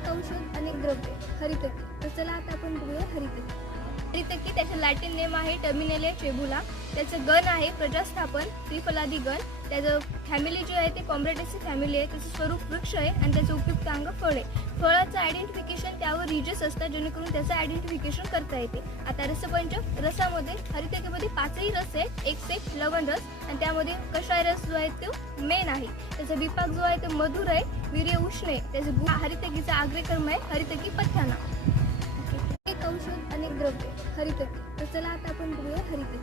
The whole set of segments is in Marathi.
एक औषध अनेक द्रव्ये हरितकी. तर चला आता आपण बघूया हरितकी. हरितकी त्याचे लॅटिन नेम आहे टर्मिनेलिया चेबुला. त्याचं गण आहे प्रजास्थापन त्रिफलादी गण. त्याचं फॅमिली जी आहे ते कॉम्ब्रेटेसी फॅमिली आहे. त्याचं स्वरूप वृक्ष आहे आणि त्याचं उपयुक्त अंग फळ आहे. फळाचं आयडेंटिफिकेशन त्यावर रिजेस असतात जेणेकरून त्याचं आयडेंटिफिकेशन करता येते. आता रसपंच रसामध्ये हरितकीमध्ये 5ही रस आहेत. एक सेफ लवण रस आणि त्यामध्ये कषाय रस जो आहे तो मेन आहे. त्याचा विपाक जो आहे तो मधुर आहे, वीर्य उष्ण आहे. त्याचं हरितकीचा आग्रक्रम आहे हरितकी पथ्याना. एक औषध अनेक द्रव्ये हरितकी. तर चला आता आपण बघूया हरितकी.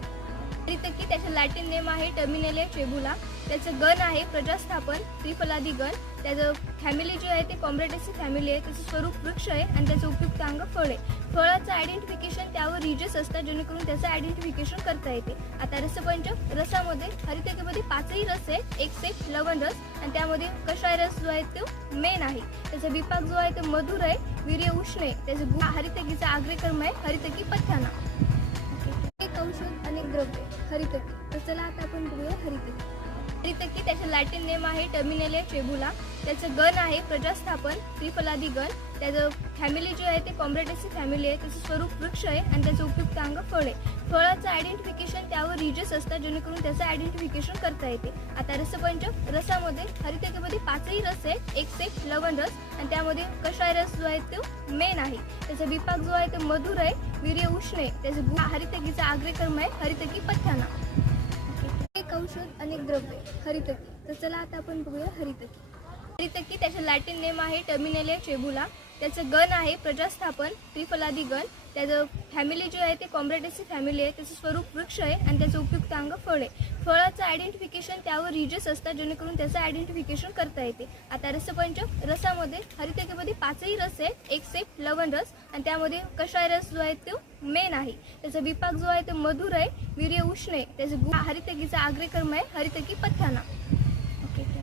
हरितकी त्याचे लॅटिन नेम आहे टर्मिनेलिया चेबुला. त्याचं गण आहे प्रजास्थापन त्रिफलादी गण. त्याचं फॅमिली जी आहे ते कॉम्ब्रेटेसी फॅमिली आहे. त्याचं स्वरूप वृक्ष आहे आणि त्याचं उपयुक्त अंग फळ आहे. फळाचं आयडेंटिफिकेशन त्यावर रिजेस असतात जेणेकरून त्याचं आयडेंटिफिकेशन करता येते. आता रसपंच रसामध्ये हरितकीमध्ये 5ही रस आहेत. एक सेफ लवण रस आणि त्यामध्ये कषाय रस जो आहे तो मेन आहे. त्याचा विपाक जो आहे तो मधुर आहे, वीर्य उष्ण आहे. त्याचं हरितकीचा आग्रक्रम आहे हरितकी पथ्याना. एक औषध अनेक द्रव्ये हरितकी. तर चला आता आपण बघूया हरितकी. हरितकी त्याचे लॅटिन नेम आहे टर्मिनेलिया चेबुला. त्याचं गण आहे प्रजास्थापन त्रिफलादी गण. त्याचं फॅमिली जी आहे ते कॉम्ब्रेटेसी फॅमिली आहे. त्याचं स्वरूप वृक्ष आहे आणि त्याचं उपयुक्त अंग फळ आहे. फळाचं आयडेंटिफिकेशन त्यावर रिजेस असतात जेणेकरून त्याचं आयडेंटिफिकेशन करता येते. आता रसपंच रसामध्ये हरितकीमध्ये 5ही रस आहेत. एक सेफ लवण रस आणि त्यामध्ये कषाय रस जो आहे तो मेन आहे. त्याचा विपाक जो आहे तो मधुर आहे, वीर्य उष्ण आहे. त्याचं हरितकीचा आग्रक्रम आहे हरितकी पथ्याना. एक औषध अनेक द्रव्ये हरितकी. तर चला आता आपण बघूया हरितकी. हरितकी त्याचे लॅटिन नेम आहे टर्मिनेलिया चेबुला. त्याचं गण आहे प्रजास्थापन त्रिफलादी गण. त्याचं फॅमिली जी आहे ते कॉम्ब्रेटेसी फॅमिली आहे. त्याचं स्वरूप वृक्ष आहे आणि त्याचं उपयुक्त अंग फळ आहे. फळाचं आयडेंटिफिकेशन त्यावर रिजेस असतात जेणेकरून त्याचं आयडेंटिफिकेशन करता येते. आता रसपंच रसामध्ये हरितकीमध्ये 5ही रस आहेत. एक सेफ लवण रस आणि त्यामध्ये कषाय रस जो आहे तो मेन आहे. त्याचा विपाक जो आहे तो मधुर आहे, वीर्य उष्ण आहे. त्याचं हरितकीचा आग्रक्रम आहे हरितकी पथ्याना.